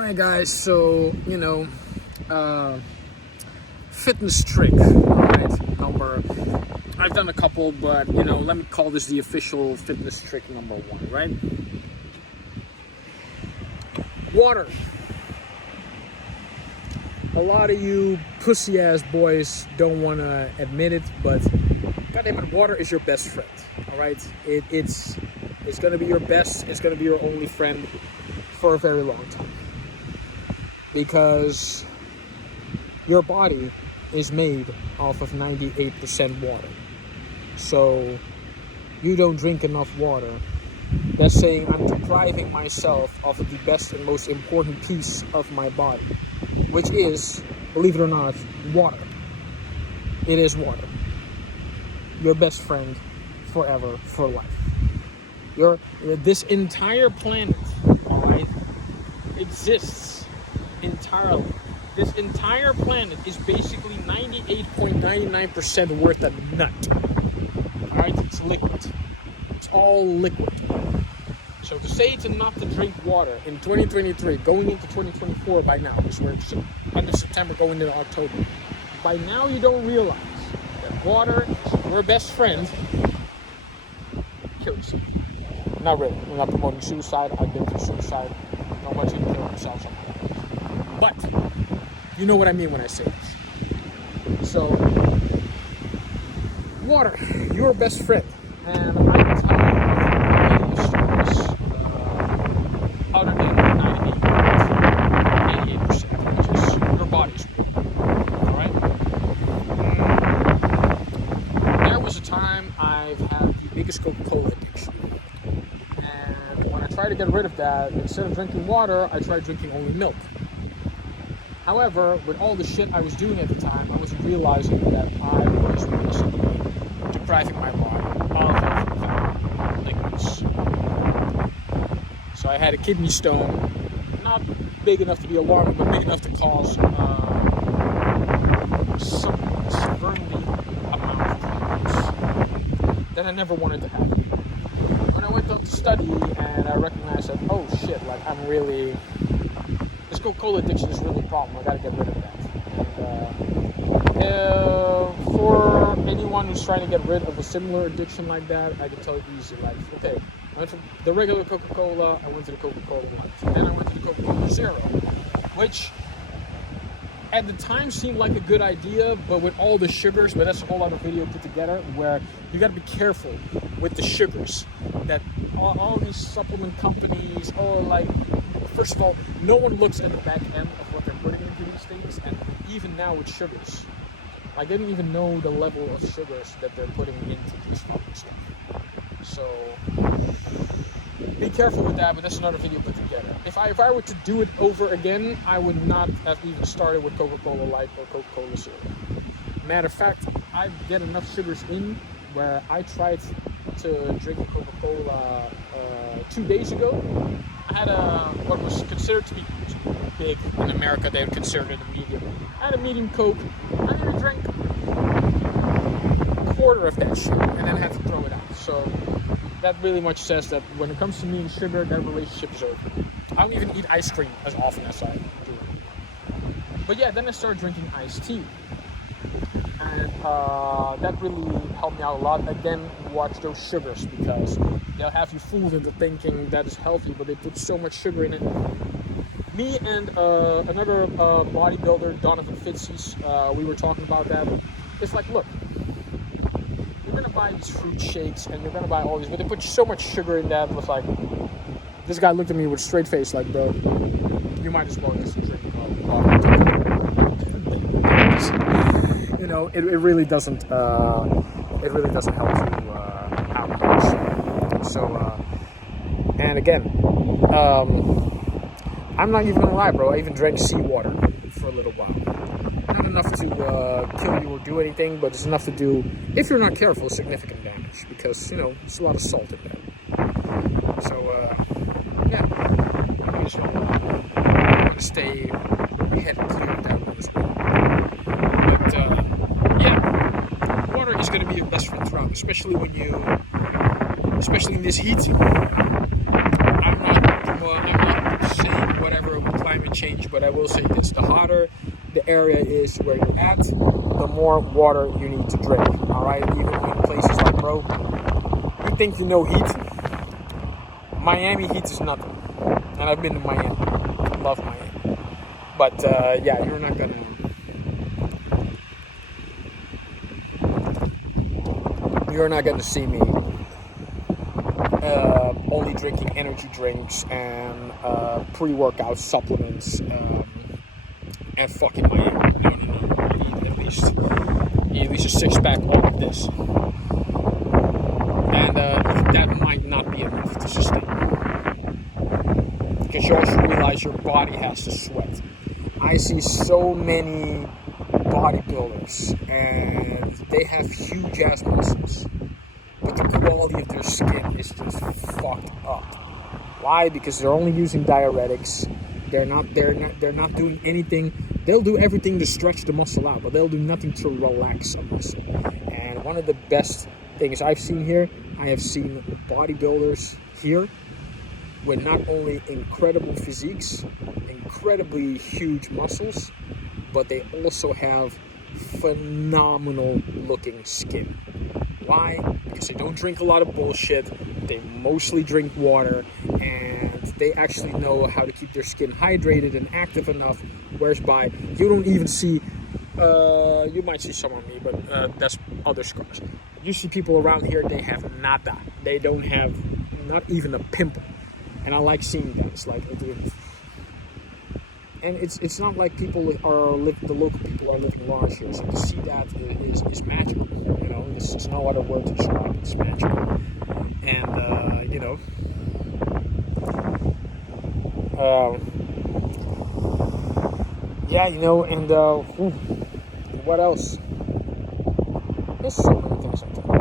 Alright guys, so, fitness trick, alright, number, I've done a couple, but, let me call this the official fitness trick number 1, right? Water. A lot of you pussy-ass boys don't want to admit it, but goddammit, water is your best friend, alright? It's going to be your best, it's going to be your only friend for a very long time. Because your body is made off of 98% water. So you don't drink enough water. That's saying I'm depriving myself of the best and most important piece of my body, which is, believe it or not, water. It is water. Your best friend forever, for life. This entire planet, alright, exists entirely. This entire planet is basically 98.99% worth a nut. Alright, it's liquid. It's all liquid. So to say to not to drink water in 2023, going into 2024 by now, because we're end of September going into October, by now you don't realize that water is your best friend. Kill yourself. Not really. I'm not promoting suicide. I've been through suicide. Don't want you to kill yourself somehow. But you know what I mean when I say this. So, water, your best friend. And I can tell you many stories other than 88%, which is your body's water. Alright? There was a time I've had the biggest Coca-Cola addiction. And when I tried to get rid of that, instead of drinking water, I tried drinking only milk. However, with all the shit I was doing at the time, I was realizing that I was basically depriving my body of liquids. So I had a kidney stone, not big enough to be alarming, but big enough to cause some severely amount of problems that I never wanted to have. When I went up to study and I recognized that, oh shit, like I'm really... this Coca-Cola addiction is really a problem. I gotta get rid of that. And, for anyone who's trying to get rid of a similar addiction like that, I can tell you easy. Like, okay, I went from the regular Coca-Cola, I went to the Coca-Cola Light. Then I went to the Coca-Cola Zero, which at the time seemed like a good idea, but with all the sugars, but that's a whole other video put together, where you gotta be careful with the sugars. That all these supplement companies, first of all, no one looks at the back end of what they're putting into these things, and even now with sugars, I didn't even know the level of sugars that they're putting into this fucking stuff. So, be careful with that, but that's another video put together. If I were to do it over again, I would not have even started with Coca-Cola Light or Coca-Cola Zero. Matter of fact, I get enough sugars in where I tried to drink Coca-Cola 2 days ago. I had what was considered to be big in America. They would consider it a medium. I had a medium Coke. I didn't drink a quarter of that shit, and then I had to throw it out. So that really much says that when it comes to me and sugar, that relationship is over. I don't even eat ice cream as often as I do. But yeah, then I started drinking iced tea. And that really helped me out a lot. Again, watch those sugars, because they'll have you fooled into thinking that is healthy, but they put so much sugar in it. Me and another bodybuilder, Donovan Fitzies, we were talking about that. It's like, look, you're gonna buy these fruit shakes and you're gonna buy all these, but they put so much sugar in that. It was like, this guy looked at me with a straight face, like, bro, you might as well just drink water. It really doesn't help you out much. So and again, I'm not even gonna lie, bro, I even drank seawater for a little while. Not enough to kill you or do anything, but it's enough to do, if you're not careful, significant damage, because there's a lot of salt in there. So yeah, I guess you'll want to stay head clear of that one as well. But water is going to be your best friend throughout, especially in this heat. I'm not saying whatever climate change, but I will say this: the hotter the area is where you're at, the more water you need to drink. All right, even in places like, bro, you think you know heat? Miami heat is nothing, and I've been to Miami. Love Miami, but yeah, you're not gonna see me only drinking energy drinks and pre-workout supplements at fucking Miami. No. I need at least a six-pack of this, and that might not be enough to sustain. Because you also realize your body has to sweat. I see so many bodybuilders, and they have huge ass muscles, but the quality of their skin is just fucked up. Why? Because they're only using diuretics. They're not doing anything. They'll do everything to stretch the muscle out, but they'll do nothing to relax a muscle. And one of the best things I've seen here, I have seen bodybuilders here with not only incredible physiques, incredibly huge muscles, but they also have phenomenal looking skin. Why? Because they don't drink a lot of bullshit, they mostly drink water, and they actually know how to keep their skin hydrated and active enough, whereby you don't even see, you might see some on me, but that's other scars. You see people around here, they have nada. They don't have not even a pimple. And I like seeing that. It's like, and it's not like the local people are living large here. So to see that is magical. You know, there's no other word to describe it. It's magical. And yeah, and what else? There's so many things I'm thinking.